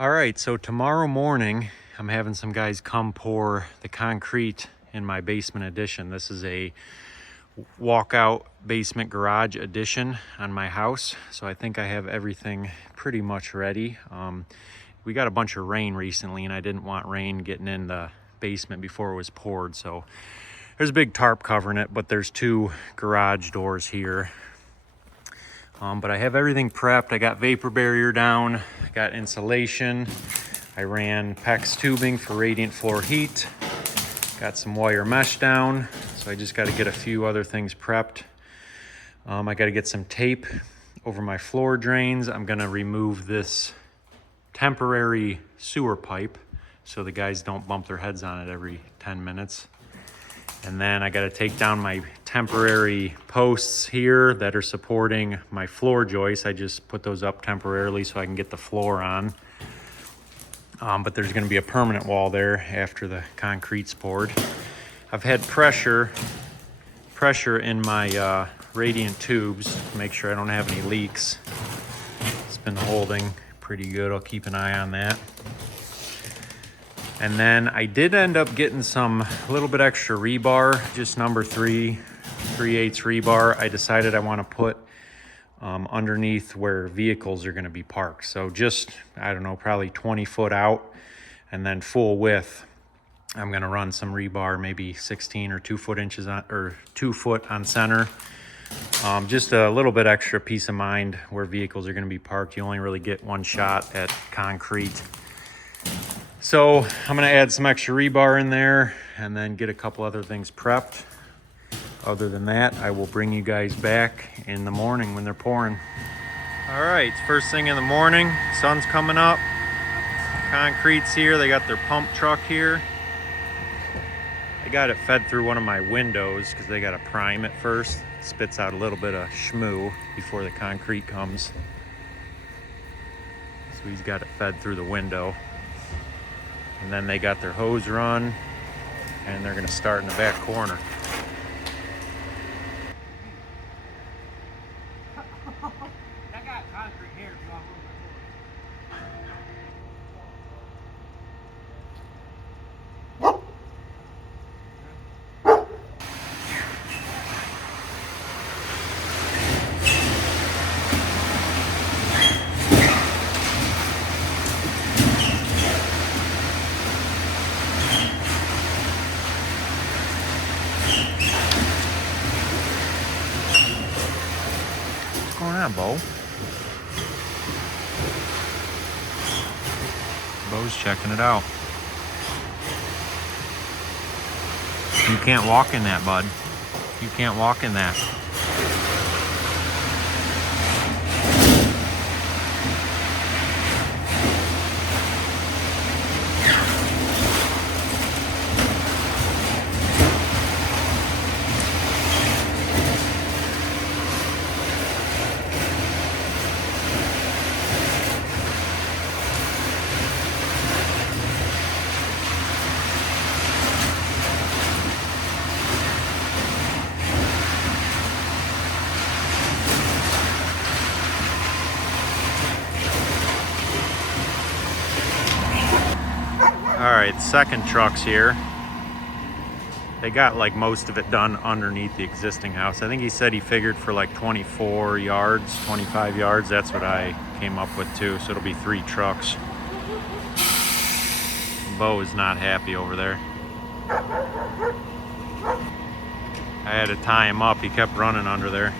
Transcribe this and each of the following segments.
All right, so tomorrow morning, I'm having some guys come pour the concrete in my basement addition. This is a walkout basement garage addition on my house. So I think I have everything pretty much ready. We got a bunch of rain recently and I didn't want rain getting in the basement before it was poured. So there's a big tarp covering it, but there's two garage doors here. But I have everything prepped. I got vapor barrier down, I got insulation. I ran PEX tubing for radiant floor heat. Got some wire mesh down. So I just got to get a few other things prepped. I got to get some tape over my floor drains. I'm gonna remove this temporary sewer pipe so the guys don't bump their heads on it every 10 minutes. And then I got to take down my temporary posts here that are supporting my floor joists. I just put those up temporarily so I can get the floor on. But there's going to be a permanent wall there after the concrete's poured. I've had pressure in my radiant tubes to make sure I don't have any leaks. It's been holding pretty good. I'll keep an eye on that. And then I did end up getting a little bit extra rebar, just number 3/8 rebar. I decided I want to put underneath where vehicles are going to be parked. So just, I don't know, probably 20 foot out, and then full width. I'm going to run some rebar, maybe 16 or 2 foot inches on, or 2 foot on center. Just a little bit extra peace of mind where vehicles are going to be parked. You only really get one shot at concrete. So I'm gonna add some extra rebar in there and then get a couple other things prepped. Other than that, I will bring you guys back in the morning when they're pouring. All right, first thing in the morning, sun's coming up. Concrete's here, they got their pump truck here. I got it fed through one of my windows because they gotta prime it first. It spits out a little bit of schmoo before the concrete comes. So he's got it fed through the window. And then they got their hose run, and they're gonna start in the back corner. I got concrete here, so I'll What's going on, Bo? Bo's checking it out. You can't walk in that, bud. You can't walk in that. All right, second truck's here. They got like most of it done underneath the existing house. I think he said he figured for like 24 yards, 25 yards. That's what I came up with too. So it'll be 3 trucks. Bo is not happy over there. I had to tie him up. He kept running under there.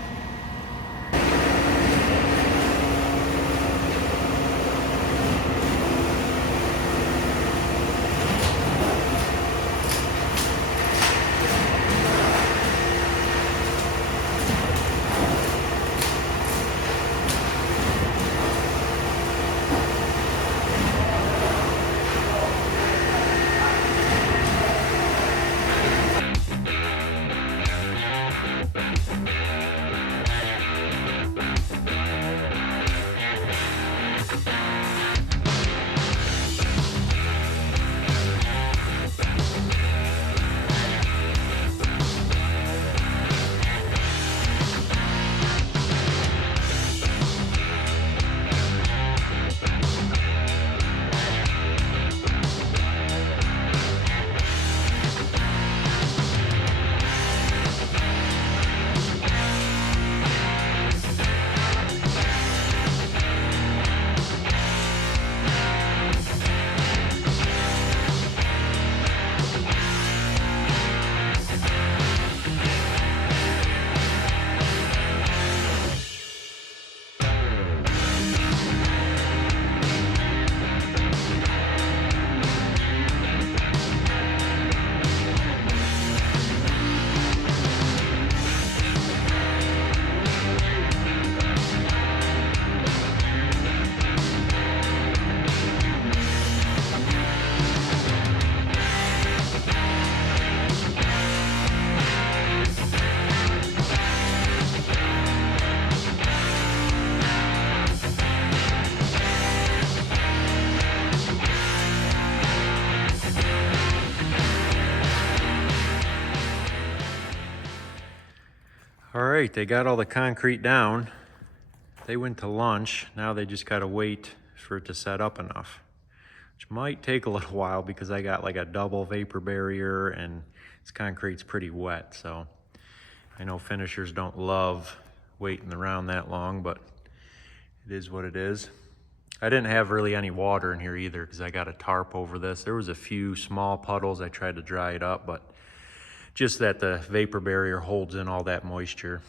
right, they got all the concrete down. They went to lunch. Now they just gotta wait for it to set up enough, which might take a little while because I got like a double vapor barrier and this concrete's pretty wet. So I know finishers don't love waiting around that long, but it is what it is. I didn't have really any water in here either because I got a tarp over this. There was a few small puddles. I tried to dry it up, but just that the vapor barrier holds in all that moisture.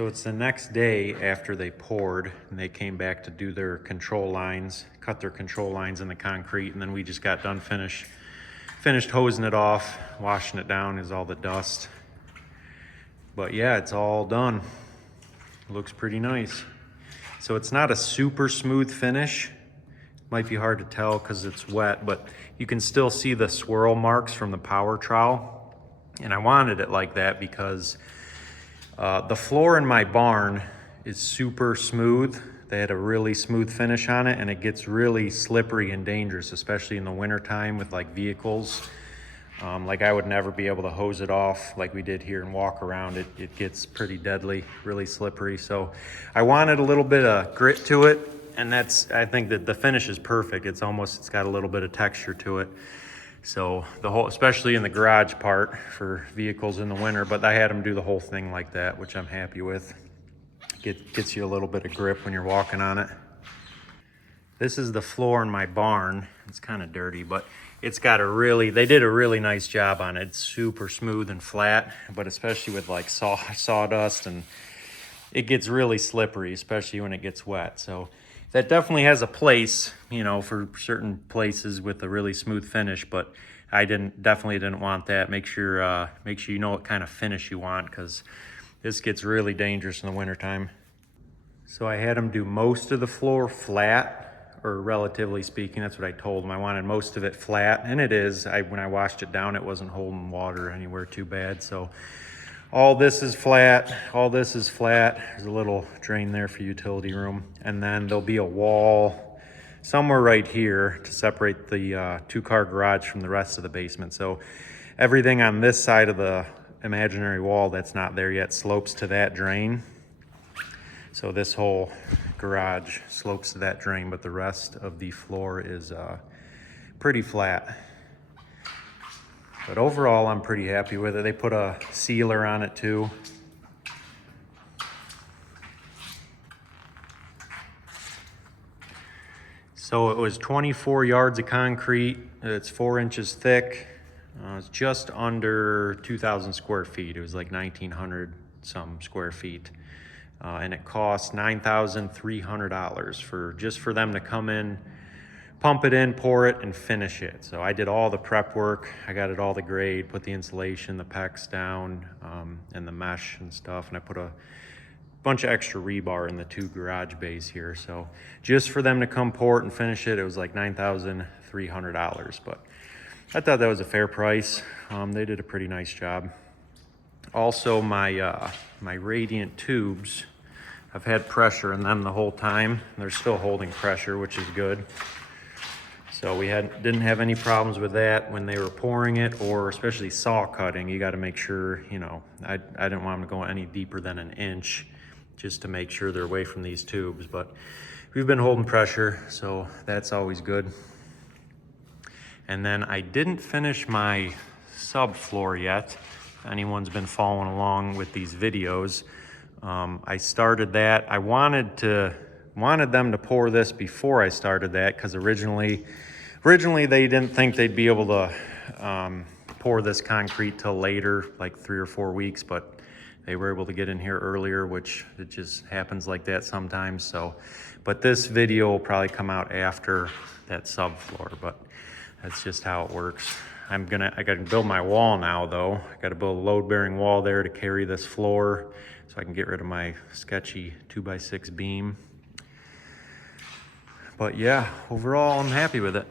So it's the next day after they poured, and they came back to do their control lines, cut their control lines in the concrete, and then we just got done finished hosing it off. Washing it down is all the dust. But yeah, it's all done. Looks pretty nice. So it's not a super smooth finish. Might be hard to tell because it's wet, but you can still see the swirl marks from the power trowel. And I wanted it like that because the floor in my barn is super smooth. They had a really smooth finish on it, and it gets really slippery and dangerous, especially in the wintertime with like vehicles. Like I would never be able to hose it off like we did here and walk around it. It gets pretty deadly, really slippery. So I wanted a little bit of grit to it, and I think that the finish is perfect. It's got a little bit of texture to it. So especially in the garage part for vehicles in the winter, but I had them do the whole thing like that, which I'm happy with. Gets you a little bit of grip when you're walking on it. This is the floor in my barn. It's kind of dirty, but they did a really nice job on it. It's super smooth and flat, but especially with like sawdust, and it gets really slippery, especially when it gets wet. So that definitely has a place, for certain places with a really smooth finish, but I definitely didn't want that. Make sure you know what kind of finish you want, because this gets really dangerous in the wintertime. So I had them do most of the floor flat, or relatively speaking, that's what I told them. I wanted most of it flat, and it is. When I washed it down, it wasn't holding water anywhere too bad. So all this is flat, all this is flat. There's a little drain there for utility room. And then there'll be a wall somewhere right here to separate the two-car garage from the rest of the basement. So everything on this side of the imaginary wall that's not there yet slopes to that drain. So this whole garage slopes to that drain, but the rest of the floor is pretty flat. But overall, I'm pretty happy with it. They put a sealer on it too. So it was 24 yards of concrete. It's 4 inches thick. It's just under 2,000 square feet. It was like 1,900 some square feet. And it cost $9,300 just for them to come in, pump it in, pour it, and finish it. So I did all the prep work. I got it all the grade, put the insulation, the PEX down, and the mesh and stuff. And I put a bunch of extra rebar in the 2 garage bays here. So just for them to come pour it and finish it, it was like $9,300. But I thought that was a fair price. They did a pretty nice job. Also, my radiant tubes, I've had pressure in them the whole time. They're still holding pressure, which is good. So we didn't have any problems with that when they were pouring it, or especially saw cutting. You got to make sure, I didn't want them to go any deeper than an inch, just to make sure they're away from these tubes. But we've been holding pressure, so that's always good. And then I didn't finish my subfloor yet. If anyone's been following along with these videos, I started that. I wanted them to pour this before I started that, because originally they didn't think they'd be able to pour this concrete till later, like 3 or 4 weeks, but they were able to get in here earlier, which it just happens like that sometimes. So, but this video will probably come out after that subfloor, but that's just how it works. I gotta build my wall now though. I gotta build a load-bearing wall there to carry this floor, so I can get rid of my sketchy 2x6 beam. But yeah, overall, I'm happy with it.